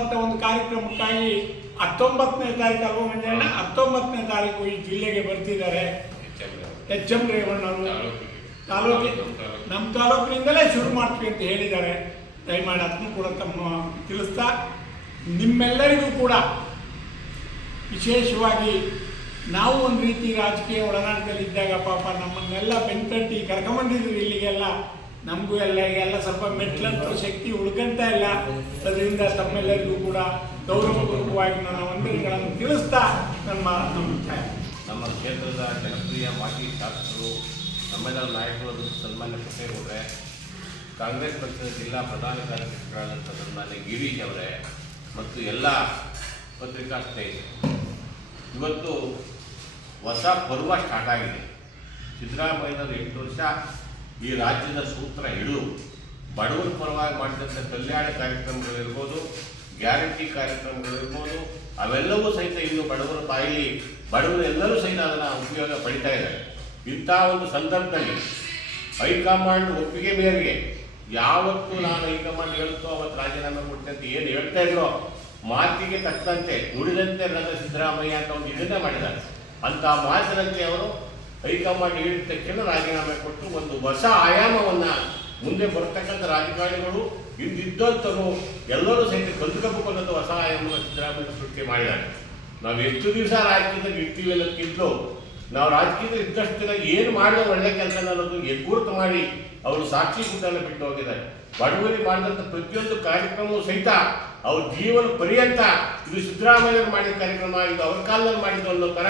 ಅಂತ ಒಂದು ಕಾರ್ಯಕ್ರಮಕ್ಕಾಗಿ 19ನೇ ತಾರೀಕು ಅಲ್ವಾ ಮಂಜಣ್ಣ, 19ನೇ ತಾರೀಕು ಈ ಜಿಲ್ಲೆಗೆ ಬರ್ತಿದ್ದಾರೆ. ಎಚ್.ಎಂ. ರೇವಣ್ಣವರು ನಮ್ಮ ತಾಲೂಕಿನಿಂದಲೇ ಶುರು ಮಾಡ್ತೀವಿ ಅಂತ ಹೇಳಿದ್ದಾರೆ. ದಯಮಾಡಿ ಅದನ್ನು ಕೂಡ ತಮ್ಮ ತಿಳಿಸ್ತಾ, ನಿಮ್ಮೆಲ್ಲರಿಗೂ ಕೂಡ ವಿಶೇಷವಾಗಿ ನಾವು ಒಂದು ರೀತಿ ರಾಜಕೀಯ ಒಳನಾಟದಲ್ಲಿದ್ದಾಗ ಪಾಪ ನಮ್ಮನ್ನೆಲ್ಲ ಬೆಂತಟ್ಟಿ ಕರ್ಕೊಂಬಂದಿದ್ರು ಇಲ್ಲಿಗೆಲ್ಲ. ನಮಗೂ ಎಲ್ಲ ಸ್ವಲ್ಪ ಮೆಟ್ಲಂತ ಶಕ್ತಿ ಉಳ್ಕಂತ ಇಲ್ಲ. ಅದರಿಂದ ತಮ್ಮೆಲ್ಲರಿಗೂ ಕೂಡ ಗೌರವಪೂರ್ವಕವಾಗಿ ನನ್ನ ವಂದನೆಗಳನ್ನು ತಿಳಿಸ್ತಾ ನಮ್ಮ ಕ್ಷೇತ್ರದ ಜನಪ್ರಿಯ ಮಾಜಿ ಶಾಸಕರು, ನಮ್ಮೆಲ್ಲರ ನಾಯಕರು ಸನ್ಮಾನ್ಯ ಪುಟ್ಟೇಗೌಡರೆ, ಕಾಂಗ್ರೆಸ್ ಪಕ್ಷದ ಜಿಲ್ಲಾ ಪ್ರಧಾನ ಕಾರ್ಯದರ್ಶಿಗಳಾದಂಥ ಸನ್ಮಾನ್ಯ ಗಿರೀಶ್ ಅವರೇ ಮತ್ತು ಎಲ್ಲ ಪತ್ರಿಕಾ ಸ್ನೇಹಿತರು, ಇವತ್ತು ಹೊಸ ಪರ್ವ ಸ್ಟಾರ್ಟ್ ಆಗಿದೆ. ಸಿದ್ದರಾಮಯ್ಯನವರು 8 ವರ್ಷ ಈ ರಾಜ್ಯದ ಸೂತ್ರ ಹಿಡಿದು ಬಡವರ ಪರವಾಗಿ ಮಾಡಿದಂಥ ಕಲ್ಯಾಣ ಕಾರ್ಯಕ್ರಮಗಳಿರ್ಬೋದು, ಗ್ಯಾರಂಟಿ ಕಾರ್ಯಕ್ರಮಗಳಿರ್ಬೋದು, ಅವೆಲ್ಲವೂ ಸಹಿತ ಇನ್ನು ಬಡವರ ಬಾಯಲ್ಲಿ ಬಡವರು ಎಲ್ಲರೂ ಸಹಿತ ಅದನ್ನು ಉಪಯೋಗ ಪಡಿತಾ ಇದ್ದಾರೆ. ಇಂಥ ಒಂದು ಸಂದರ್ಭದಲ್ಲಿ ಹೈಕಮಾಂಡ್ ಒಪ್ಪಿಗೆ ಮೇರೆಗೆ ಯಾವತ್ತು ನಾನು ಹೈಕಮಾಂಡ್ ಹೇಳುತ್ತೋ ಅವತ್ತು ರಾಜೀನಾಮೆ ಕೊಡ್ತೇನೆ ಅಂತ ಏನು ಹೇಳ್ತಾ ಇದ್ರೋ ಮಾತಿಗೆ ತಕ್ಕಂತೆ ನುಡಿದಂತೆ ನನ್ನ ಸಿದ್ದರಾಮಯ್ಯ ಅಂತ ಒಂದು ಇದನ್ನೇ ಮಾಡಿದ್ದಾರೆ. ಅಂಥ ಮಾತಿನಂತೆ ಅವರು ಹೈಕಮಾಂಡ್ ಹೇಳಿದ ತಕ್ಷಣ ರಾಜೀನಾಮೆ ಕೊಟ್ಟು ಒಂದು ಹೊಸ ಆಯಾಮವನ್ನು ಮುಂದೆ ಬರ್ತಕ್ಕಂಥ ರಾಜಕಾರಣಿಗಳು ಇಂದಿದ್ದಂಥರು ಎಲ್ಲರೂ ಸಹಿತ ಕಲ್ತ್ಕೋಬೇಕು ಅನ್ನೋದು ಹೊಸ ಆಯಾಮವನ್ನು ಸಿದ್ದರಾಮಯ್ಯ ಸೃಷ್ಟಿ ಮಾಡಿದ್ದಾರೆ. ನಾವು ಎಷ್ಟು ದಿವಸ ರಾಜಕೀಯದಲ್ಲಿ ಇರ್ತೀವಿ ಅನ್ನೋದಕ್ಕಿಂತಲೂ ನಾವು ರಾಜಕೀಯದಲ್ಲಿ ಇದ್ದಷ್ಟು ದಿನ ಏನು ಮಾಡಿದ ಒಳ್ಳೆ ಕೆಲಸ ಅನ್ನೋದು ಎಗ್ಗುರುತು ಮಾಡಿ ಅವರು ಸಾಕ್ಷಿ ಕೂಟನ್ನು ಬಿಟ್ಟು ಹೋಗಿದ್ದಾರೆ. ಬಡವರಿಗೆ ಮಾಡಿದಂಥ ಪ್ರತಿಯೊಂದು ಕಾರ್ಯಕ್ರಮವೂ ಸಹಿತ ಅವ್ರ ಜೀವನ ಪರ್ಯಂತ ಇದು ಸಿದ್ದರಾಮಯ್ಯರು ಮಾಡಿದ ಕಾರ್ಯಕ್ರಮ, ಇದು ಅವ್ರ ಕಾಲದಲ್ಲಿ ಮಾಡಿದ್ದು ಅನ್ನೋ ಥರ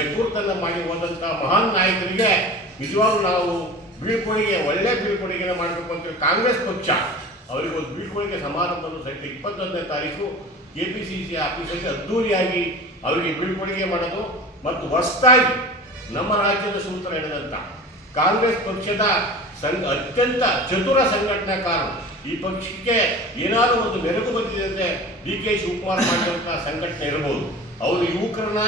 ಎಗ್ಗುರುತನ್ನು ಮಾಡಿ ಹೋದಂಥ ಮಹಾನ್ ನಾಯಕರಿಗೆ ನಿಜವಾಗ್ಲೂ ನಾವು ಬೀಳ್ಕೊಡುಗೆ, ಒಳ್ಳೆ ಬೀಳ್ಕೊಡುಗೆನ ಮಾಡಬೇಕು ಅಂತೇಳಿ ಕಾಂಗ್ರೆಸ್ ಪಕ್ಷ ಅವರಿಗೆ ಒಂದು ಬೀಳ್ಕೊಡುಗೆ ಸಮಾರಂಭವನ್ನು ಸಹಿತ 21ನೇ ತಾರೀಕು KPCC ಆಫೀಸಲ್ಲಿ ಅದ್ದೂರಿಯಾಗಿ ಅವರಿಗೆ ಬೀಳ್ಕೊಡುಗೆ ಮಾಡೋದು ಮತ್ತು ಹೊಸದಾಗಿ ನಮ್ಮ ರಾಜ್ಯದ ಸೂತ್ರ ಹಿಡಿದಂಥ ಕಾಂಗ್ರೆಸ್ ಪಕ್ಷದ ಅತ್ಯಂತ ಚತುರ ಸಂಘಟನಾಕಾರರು, ಈ ಪಕ್ಷಕ್ಕೆ ಏನಾದರೂ ಒಂದು ಮೆರುಗು ಬಂದಿದೆ ಅಂದರೆ DK ಶಿವಕುಮಾರ್ ಮಾಡಿದಂಥ ಸಂಘಟನೆ ಇರ್ಬೋದು. ಅವರು ಯುವಕರನ್ನ,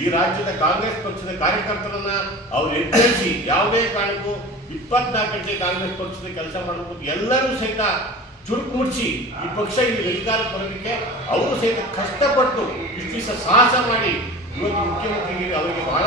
ಈ ರಾಜ್ಯದ ಕಾಂಗ್ರೆಸ್ ಪಕ್ಷದ ಕಾರ್ಯಕರ್ತರನ್ನ ಅವರು ಎಚ್ಚರಿಸಿ ಯಾವುದೇ ಕಾರಣಕ್ಕೂ 24 ಗಂಟೆ ಕಾಂಗ್ರೆಸ್ ಪಕ್ಷದ ಕೆಲಸ ಮಾಡಬಹುದು ಎಲ್ಲರೂ ಸಹಿತ ಚುರುಕು ಮುಚ್ಚಿ ಈ ಪಕ್ಷ ಇಲ್ಲಿ ಅಧಿಕಾರ ಬರೋದಕ್ಕೆ ಅವರು ಸಹಿತ ಕಷ್ಟಪಟ್ಟು ಇಷ್ಟು ದಿವಸ ಸಾಹಸ ಮಾಡಿ ಇವತ್ತು ಮುಖ್ಯಮಂತ್ರಿಗೆ ಅವರಿಗೆ ಬಹಳ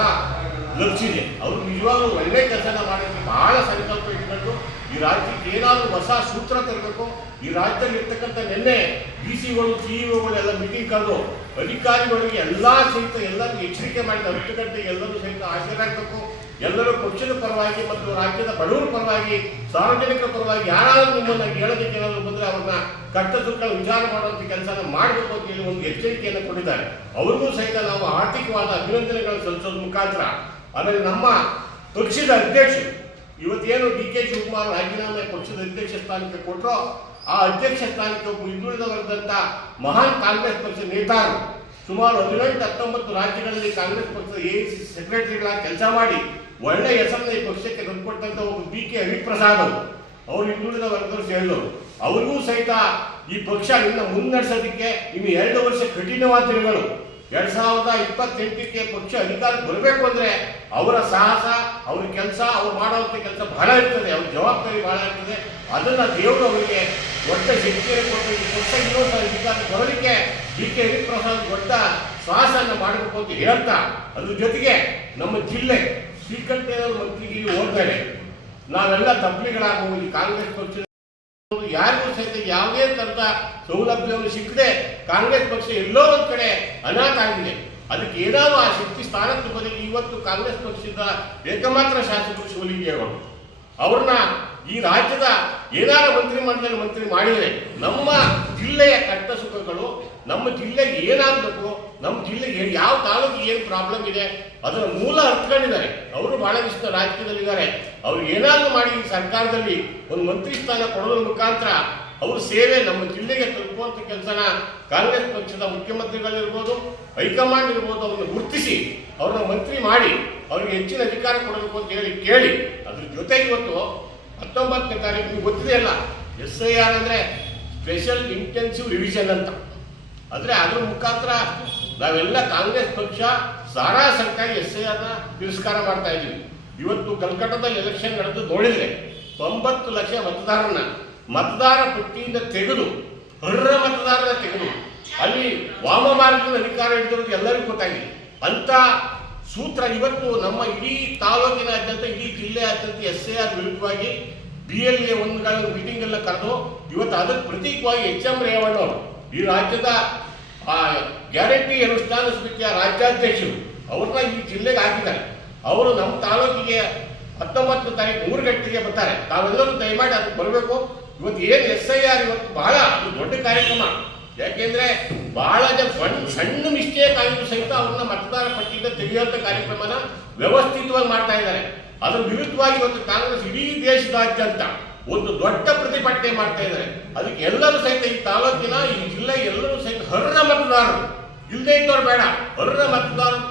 ಲಕ್ಷಿದೆ. ಅವರು ನಿಜವಾಗ್ಲೂ ಒಳ್ಳೆ ಕೆಲಸನ ಮಾಡೋಕ್ಕೆ ಬಹಳ ಸಂಕಲ್ಪ ಇಟ್ಕೊಂಡು ಈ ರಾಜ್ಯಕ್ಕೆ ಏನಾದರೂ ಹೊಸ ಸೂತ್ರ ತರಬೇಕು. ಈ ರಾಜ್ಯದಲ್ಲಿ ಇರ್ತಕ್ಕಂಥ ನಿನ್ನೆ DC-ಗಳು CEO-ಗಳು ಎಲ್ಲ ಮೀಟಿಂಗ್ ಕರೆದು ಅಧಿಕಾರಿಗಳಿಗೆ ಎಲ್ಲ ಸಹಿತ ಎಲ್ಲರಿಗೂ ಎಚ್ಚರಿಕೆ ಮಾಡಿದ 10 ಗಂಟೆಗೆ ಎಲ್ಲರೂ ಸಹಿತ ಹಾಜರಾಗಬೇಕು. ಎಲ್ಲರೂ ಪಕ್ಷದ ಪರವಾಗಿ ಮತ್ತು ರಾಜ್ಯದ ಬಡವರ ಪರವಾಗಿ, ಸಾರ್ವಜನಿಕರ ಪರವಾಗಿ ಯಾರಾದರೂ ನಿಮ್ಮನ್ನು ಹೇಳೋದಕ್ಕೆ ಏನಾದರೂ ಬಂದರೆ ಅವ್ರನ್ನ ಕಟ್ಟ ಸುತ್ತ ವಿಚಾರ ಮಾಡುವಂಥ ಕೆಲಸನ ಮಾಡಬೇಕು ಅಂತ ಹೇಳಿ ಒಂದು ಎಚ್ಚರಿಕೆಯನ್ನು ಕೊಟ್ಟಿದ್ದಾರೆ. ಅವ್ರಿಗೂ ಸಹಿತ ನಾವು ಆರ್ಥಿಕವಾದ ಅಭಿನಂದನೆಗಳನ್ನು ಸಲ್ಲಿಸೋದ್ರ ಮುಖಾಂತರ, ಆಮೇಲೆ ನಮ್ಮ ಪಕ್ಷದ ಅಧ್ಯಕ್ಷರು ಇವತ್ತೇನು DK ಶಿವಕುಮಾರ್ ರಾಜೀನಾಮೆ ಪಕ್ಷದ ಅಧ್ಯಕ್ಷ ಸ್ಥಾನಕ್ಕೆ ಕೊಟ್ಟರೋ ಆ ಅಧ್ಯಕ್ಷ ಸ್ಥಾನಕ್ಕೆ ಹಿಂದುಳಿದ ವರ್ಗದಂಥ ಮಹಾನ್ ಕಾಂಗ್ರೆಸ್ ಪಕ್ಷದ ನೇತಾರರು ಸುಮಾರು 18-19 ರಾಜ್ಯಗಳಲ್ಲಿ ಕಾಂಗ್ರೆಸ್ ಪಕ್ಷದ AIC ಸೆಕ್ರೆಟರಿಗಳಾಗಿ ಕೆಲಸ ಮಾಡಿ ಒಳ್ಳೆ ಹೆಸರನ್ನ ಈ ಪಕ್ಷಕ್ಕೆ ತಂದುಕೊಟ್ಟಂಥ ಒಬ್ಬ BK ಹರಿಪ್ರಸಾದ್ ಅವರು ಹಿಂದುಳಿದ ವರ್ಗದವರು ಸೇರಿದವರು. ಅವ್ರಿಗೂ ಸಹಿತ ಈ ಪಕ್ಷ ಇನ್ನು ಮುನ್ನಡೆಸೋದಕ್ಕೆ ಇನ್ನು 2 ವರ್ಷ ಕಠಿಣವಾದ ದಿನಗಳು. 2028ಕ್ಕೆ ಪಕ್ಷ ಅಧಿಕಾರಕ್ಕೆ ಬರಬೇಕು ಅಂದರೆ ಅವರ ಸಾಹಸ, ಅವ್ರ ಕೆಲಸ, ಅವ್ರು ಮಾಡುವಂಥ ಕೆಲಸ ಬಹಳ ಇರ್ತದೆ, ಅವ್ರ ಜವಾಬ್ದಾರಿ ಬಹಳ ಇರ್ತದೆ. ಅದನ್ನು ದೇವರು ಅವರಿಗೆ ದೊಡ್ಡ ಶಕ್ತಿಯನ್ನು ಕೊಟ್ಟು ಈ ಪಕ್ಷ ಇನ್ನೊಂದು ಅಧಿಕಾರಕ್ಕೆ ಬರೋದಕ್ಕೆ BK ಹರಿಪ್ರಸಾದ್ ದೊಡ್ಡ ಸಾಹಸವನ್ನು ಮಾಡಬೇಕು ಅಂತ ಹೇಳ್ತಾ, ಅದ್ರ ಜೊತೆಗೆ ನಮ್ಮ ಜಿಲ್ಲೆ ಶ್ರೀಕಂಠೇಶ್ವರ ಮಂತ್ರಿಗಿರಿ ಹೋದ್ಮೇಲೆ ನಾವೆಲ್ಲ ತಪ್ಪಲಿಗಳಾಗುವುದು ಕಾಂಗ್ರೆಸ್ ಪಕ್ಷ ಯಾರಿಗೂ ಸಹಿತ ಯಾವುದೇ ಥರದ ಸೌಲಭ್ಯವನ್ನು ಸಿಕ್ಕದೆ ಕಾಂಗ್ರೆಸ್ ಪಕ್ಷ ಎಲ್ಲೋ ಒಂದು ಕಡೆ ಅನಾಥ ಆಗಿದೆ. ಅದಕ್ಕೆ ಏನಾದರೂ ಆ ಶಕ್ತಿ ಸ್ಥಾನಕ್ಕೆ ಬದಲಿಗೆ ಇವತ್ತು ಕಾಂಗ್ರೆಸ್ ಪಕ್ಷದ ಏಕಮಾತ್ರ ಶಾಸಕರು ಶಿವಲಿಂಗೇಗೌಡರು ಅವ್ರನ್ನ ಈ ರಾಜ್ಯದ ಏನಾರ ಮಂತ್ರಿಮಂಡಲದಲ್ಲಿ ಮಂತ್ರಿ ಮಾಡಿದರೆ ನಮ್ಮ ಜಿಲ್ಲೆಯ ಕಷ್ಟ ಸುಖಗಳು, ನಮ್ಮ ಜಿಲ್ಲೆಗೆ ಏನಾಗಬೇಕು, ನಮ್ಮ ಜಿಲ್ಲೆಗೆ ಯಾವ ತಾಲೂಕಿಗೆ ಏನು ಪ್ರಾಬ್ಲಮ್ ಇದೆ ಅದರ ಮೂಲ ಅರ್ಥಕೊಂಡಿದ್ದಾರೆ. ಅವರು ಬಹಳ ದಿವಸ ರಾಜಕೀಯದಲ್ಲಿದ್ದಾರೆ. ಅವ್ರು ಏನಾದರೂ ಮಾಡಿ ಈ ಸರ್ಕಾರದಲ್ಲಿ ಒಂದು ಮಂತ್ರಿ ಸ್ಥಾನ ಕೊಡೋದ್ರ ಮುಖಾಂತರ ಅವ್ರ ಸೇವೆ ನಮ್ಮ ಜಿಲ್ಲೆಗೆ ತಲುಪುವಂಥ ಕೆಲಸನ ಕಾಂಗ್ರೆಸ್ ಪಕ್ಷದ ಮುಖ್ಯಮಂತ್ರಿಗಳಿರ್ಬೋದು, ಹೈಕಮಾಂಡ್ ಇರ್ಬೋದು, ಅವ್ರನ್ನ ಗುರುತಿಸಿ ಅವ್ರನ್ನ ಮಂತ್ರಿ ಮಾಡಿ ಅವ್ರಿಗೆ ಹೆಚ್ಚಿನ ಅಧಿಕಾರ ಕೊಡಬೇಕು ಅಂತ ಹೇಳಿ ಕೇಳಿ, ಅದ್ರ ಜೊತೆಗೆ ಇವತ್ತು 19ನೇ ತಾರೀಕು ಗೊತ್ತಿದೆ ಅಲ್ಲ, SIR ಅಂದರೆ ಸ್ಪೆಷಲ್ ಇಂಟೆನ್ಸಿವ್ ರಿವಿಷನ್ ಅಂತ. ಅಂದರೆ ಅದ್ರ ಮುಖಾಂತರ ನಾವೆಲ್ಲ ಕಾಂಗ್ರೆಸ್ ಪಕ್ಷ ಸಾರಾ ಸರ್ಕಾರಿ SIRನ ತಿರಸ್ಕಾರ ಮಾಡ್ತಾ ಇದ್ದೀವಿ. ಇವತ್ತು ಕಲ್ಕತ್ತಾದಲ್ಲಿ ಎಲೆಕ್ಷನ್ ನಡೆದು ನೋಡಿದರೆ 90 ಲಕ್ಷ ಮತದಾರರ ಪಟ್ಟಿಯಿಂದ ತೆಗೆದು ಅರ್ಹ ಮತದಾರರ ತೆಗೆದು ಅಲ್ಲಿ ವಾಮ ಮಾರ್ಗದ ಅಧಿಕಾರ ಹಿಡಿದಿರೋದು ಎಲ್ಲರಿಗೂ ಗೊತ್ತಾಗಿದೆ. ಅಂತ ಸೂತ್ರ ಇವತ್ತು ನಮ್ಮ ಇಡೀ ತಾಲೂಕಿನಾದ್ಯಂತ ಇಡೀ ಜಿಲ್ಲೆಯಾದ್ಯಂತ SIR ವಿರುದ್ಧವಾಗಿ BLA ಒಂದುಗಳ ಮೀಟಿಂಗ್ ಎಲ್ಲ ಕರೆದು ಇವತ್ತು ಅದಕ್ಕೆ ಪ್ರತೀಕವಾಗಿ HM ರೇವಣ್ಣವರು ಈ ರಾಜ್ಯದ ಗ್ಯಾರಂಟಿ ಅನುಷ್ಠಾನ ಸಮಿತಿಯ ರಾಜ್ಯಾಧ್ಯಕ್ಷರು ಅವ್ರನ್ನ ಈ ಜಿಲ್ಲೆಗೆ ಹಾಕಿದ್ದಾರೆ. ಅವರು ನಮ್ಮ ತಾಲೂಕಿಗೆ 19ನೇ ತಾರೀಕು 3 ಗಂಟೆಗೆ ಬರ್ತಾರೆ. ತಾವೆಲ್ಲರೂ ದಯಮಾಡಿ ಅದಕ್ಕೆ ಬರಬೇಕು. ಇವತ್ತು ಏನು SIR ಇವತ್ತು ಬಹಳ ದೊಡ್ಡ ಕಾರ್ಯಕ್ರಮ. ಯಾಕೆಂದ್ರೆ ಬಹಳ ಜನ ಸಣ್ಣ ಮಿಸ್ಟೇಕ್ ಆಗಿದ್ರು ಸಹಿತ ಅವ್ರನ್ನ ಮತದಾರ ಪಟ್ಟಿಯಿಂದ ತೆಗೆಯುವಂಥ ಕಾರ್ಯಕ್ರಮನ ವ್ಯವಸ್ಥಿತವಾಗಿ ಮಾಡ್ತಾ ಇದ್ದಾರೆ. ಅದರ ವಿರುದ್ಧವಾಗಿ ಇವತ್ತು ಕಾಂಗ್ರೆಸ್ ಇಡೀ ದೇಶದಾದ್ಯಂತ ಒಂದು ದೊಡ್ಡ ಪ್ರತಿಭಟನೆ ಮಾಡ್ತಾ ಇದ್ದಾರೆ. ಅದಕ್ಕೆ ಎಲ್ಲರೂ ಸಹಿತ ಈ ತಾಲೂಕಿನ ಈ ಜಿಲ್ಲೆ ಎಲ್ಲರೂ ಸಹಿತ ಅರ್ಹ ಮತದಾರರು, ಇಲ್ಲದೇ ಇದ್ದವ್ರು ಬೇಡ, ಅರ್ಹ ಮತದಾರರು